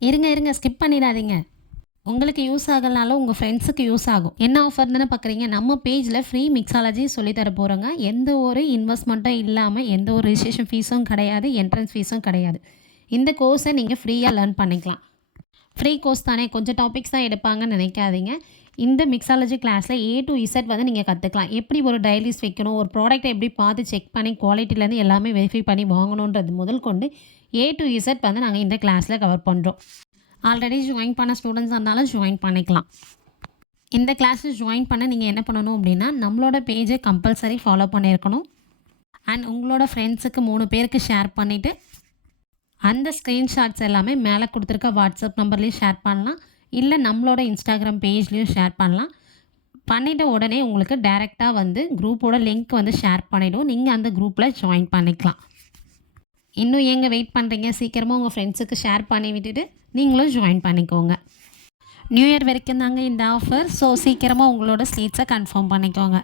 இருங்க இருங்க ஸ்கிப் பண்ணிடாதீங்க. உங்களுக்கு யூஸ் ஆகலனாலும் உங்கள் ஃப்ரெண்ட்ஸுக்கு யூஸ் ஆகும். என்ன ஆஃபர் தானே பார்க்குறீங்க? நம்ம பேஜில் ஃப்ரீ மிக்ஸாலஜி சொல்லித்தர போகிறோங்க. எந்த ஒரு இன்வெஸ்ட்மெண்ட்டும் இல்லாமல், எந்த ஒரு ரிஜிஸ்ட்ரேஷன் ஃபீஸும் கிடையாது, என்ட்ரன்ஸ் ஃபீஸும் கிடையாது. இந்த கோர்ஸை நீங்கள் ஃப்ரீயாக லேர்ன் பண்ணிக்கலாம். ஃப்ரீ கோர்ஸ் தானே, கொஞ்சம் டாபிக்ஸ் தான் எடுப்பாங்கன்னு நினைக்காதீங்க. இந்த மிக்ஸாலஜி கிளாஸில் A to Z வந்து நீங்கள் கற்றுக்கலாம். எப்படி ஒரு டயலிஸ் வைக்கணும், ஒரு ப்ராடக்ட்டை எப்படி பார்த்து செக் பண்ணி குவாலிட்டிலேருந்து எல்லாமே வெரிஃபை பண்ணி வாங்கணுன்றது முதல் கொண்டு A to Z வந்து நாங்கள் இந்த கிளாஸில் கவர் பண்ணுறோம். ஆல்ரெடி ஜாயின் பண்ண ஸ்டூடெண்ட்ஸ் இருந்தாலும் ஜாயின் பண்ணிக்கலாம். இந்த கிளாஸில் ஜாயின் பண்ண நீங்கள் என்ன பண்ணணும் அப்படின்னா, நம்மளோட பேஜை கம்பல்சரி ஃபாலோ பண்ணியிருக்கணும். அண்ட் உங்களோட ஃப்ரெண்ட்ஸுக்கு 3 பேருக்கு ஷேர் பண்ணிவிட்டு அந்த ஸ்க்ரீன்ஷாட்ஸ் எல்லாமே மேலே கொடுத்துருக்க வாட்ஸ்அப் நம்பர்லேயும் ஷேர் பண்ணலாம். இல்லை நம்மளோட இன்ஸ்டாகிராம் பேஜ்லேயும் ஷேர் பண்ணலாம். பண்ணிவிட்ட உடனே உங்களுக்கு டைரெக்டாக வந்து குரூப்போட லிங்க் வந்து ஷேர் பண்ணிவிடும். நீங்கள் அந்த குரூப்பில் ஜாயின் பண்ணிக்கலாம். இன்னும் ஏங்க வெயிட் பண்ணுறீங்க? சீக்கிரமாக உங்கள் ஃப்ரெண்ட்ஸுக்கு ஷேர் பண்ணி விட்டுட்டு நீங்களும் ஜாயின் பண்ணிக்கோங்க. நியூ இயர் வரைக்கும் தாங்க இந்த ஆஃபர். ஸோ சீக்கிரமாக உங்களோட சீட்ஸை கன்ஃபார்ம் பண்ணிக்கோங்க.